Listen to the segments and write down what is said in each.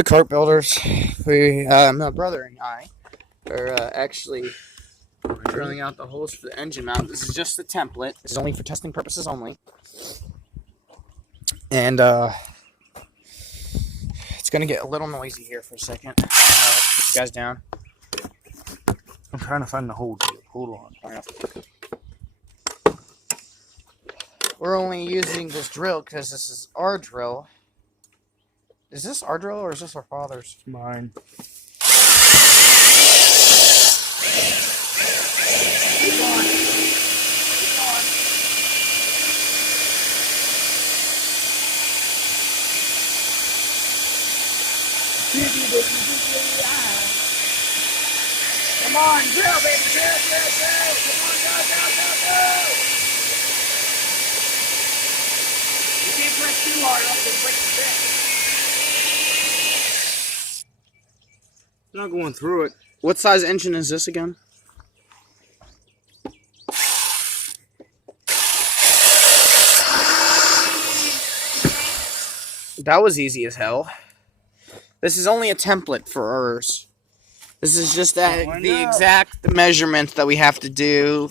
The Kart builders, my brother and I are actually drilling out the holes for the engine mount. This is just the template. This is only for testing purposes only. And it's going to get a little noisy here for a second. Put you guys down. I'm trying to find the hole. Hold on. We're only using this drill because this is our drill. Is this our drill or is this our father's? Mine. Come on, drill, baby, drill. Come on, go. You can't press too hard, else it'll break the bit. It's not going through it. What size engine is this again? That was easy as hell. This is only a template for ours. This is just the exact measurements that we have to do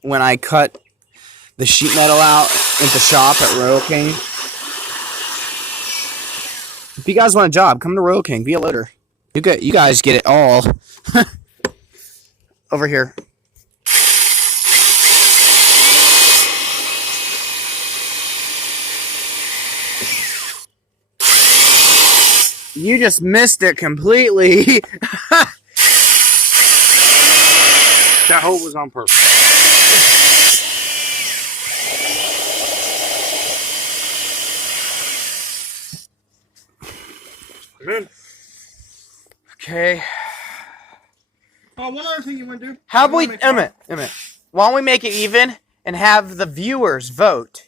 when I cut the sheet metal out at the shop at Royal King. If you guys want a job, come to Royal King. Be a loader. You guys get it all. Over here. You just missed it completely. That hole was on purpose. Come in. Okay. Oh, one other thing you want to do? How about we, Emmett, why don't we make it even and have the viewers vote?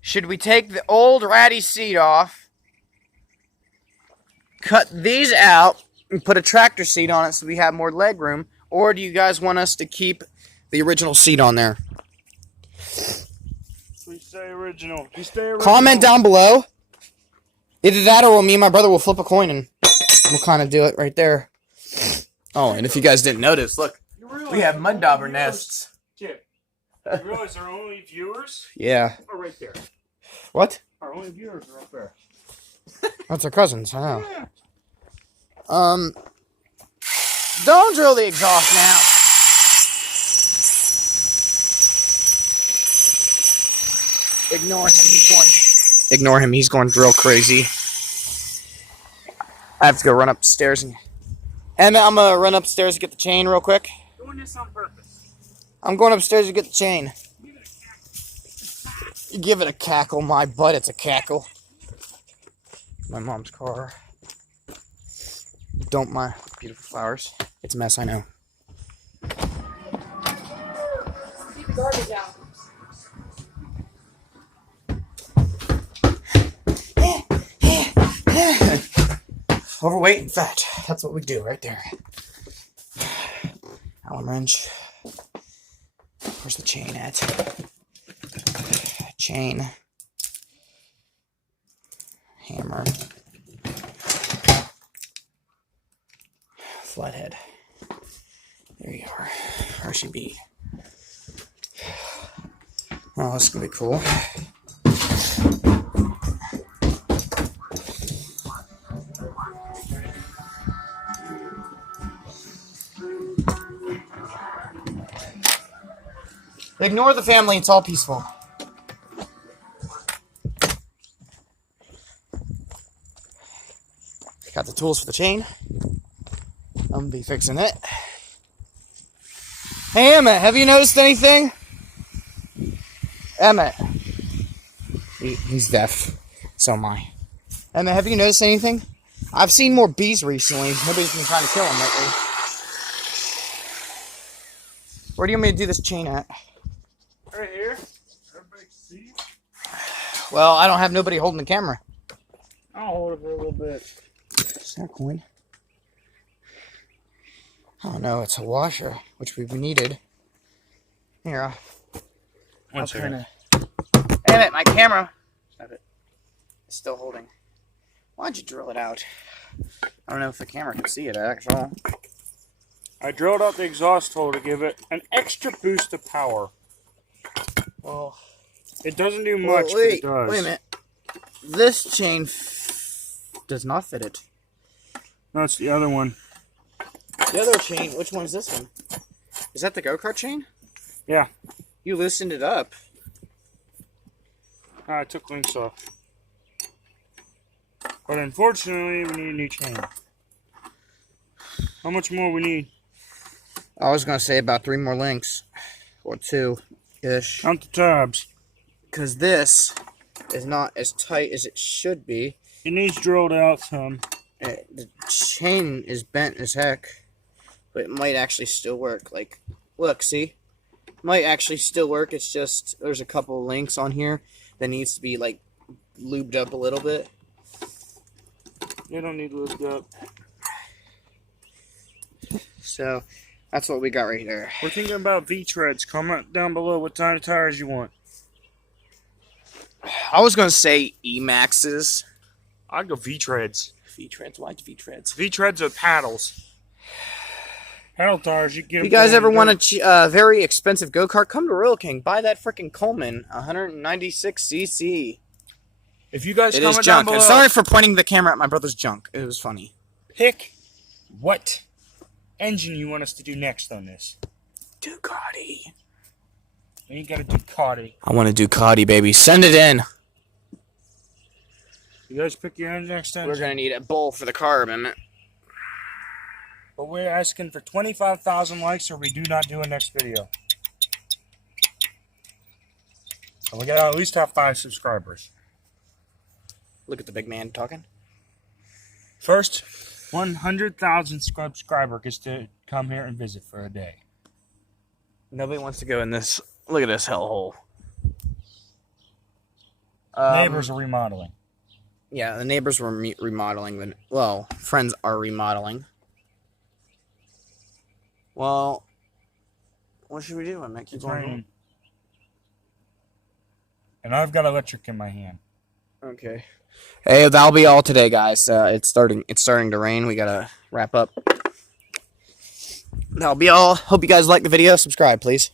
Should we take the old ratty seat off, cut these out, and put a tractor seat on it so we have more leg room, or do you guys want us to keep the original seat on there? We stay original. You stay original. Comment down below. Either that or me and my brother will flip a coin and we'll kind of do it right there. Oh, and if you guys didn't notice, look, we have mud dauber nests. Chip, you realize our only viewers Yeah. are right there. What? Our only viewers are up there. That's our cousins, I know. Yeah. Don't drill the exhaust now. Ignore him, he's going drill crazy. I have to go run upstairs and I'm gonna run upstairs to get the chain real quick. Doing this on purpose. I'm going upstairs to get the chain. Give it a cackle, my butt, it's a cackle. My mom's car. Don't mind beautiful flowers. It's a mess, I know. Keep the garbage out. Overweight and fat. That's what we do right there. Allen wrench. Where's the chain at? Chain. Hammer. Flathead. There you are. RCB. Oh, this is gonna be cool. Ignore the family, it's all peaceful. Got the tools for the chain. I'm gonna be fixing it. Hey Emmett, have you noticed anything? Emmett. He's deaf. So am I. Emmett, have you noticed anything? I've seen more bees recently. Nobody's been trying to kill them lately. Where do you want me to do this chain at? Right here. Everybody see? Well, I don't have nobody holding the camera. I'll hold it for a little bit. Is that a coin? Oh no, it's a washer, which we've needed. Here, One second. Damn it, my camera. Stop it. It's still holding. Why'd you drill it out? I don't know if the camera can see it, actually. I drilled out the exhaust hole to give it an extra boost of power. Well, it doesn't do much, but it does. Wait a minute. This chain does not fit it. No, it's the other one. The other chain, which one is this one? Is that the go-kart chain? Yeah. You loosened it up. I took links off. But unfortunately, we need a new chain. How much more we need? I was going to say about 3 more links. Or 2-ish. Count the tabs. Because this is not as tight as it should be. It needs drilled out some. The chain is bent as heck. But it might actually still work. Like, look, see? Might actually still work. It's just, there's a couple links on here that needs to be, like, lubed up a little bit. They don't need lubed up. So, that's what we got right there. We're thinking about V-treads. Comment down below what kind of tires you want. I was going to say E-Maxes. I'd go V-treads. V-treads? Why V-treads? V-treads are paddles. Paddle tires, you get them. If you guys ever want a very expensive go-kart, come to Real King. Buy that freaking Coleman 196cc. If you guys It comment is down junk. below, And sorry for pointing the camera at my brother's junk. It was funny. pick what engine you want us to do next on this. Ducati. We ain't got a Ducati. I want a Ducati, baby. Send it in. You guys pick your own next engine. We're going to need a bowl for the car amendment. But we're asking for 25,000 likes or we do not do a next video. And we gotta at least have 5 subscribers. Look at the big man talking. First, 100,000 subscriber gets to come here and visit for a day. Nobody wants to go in this. Look at this hellhole. Neighbors are remodeling. Yeah, the neighbors were remodeling. Well, friends are remodeling. Well, what should we do? I'm It's raining. And I've got electric in my hand. Okay. Hey, that'll be all today, guys. It's starting to rain. We gotta wrap up. That'll be all. Hope you guys like the video. Subscribe, please.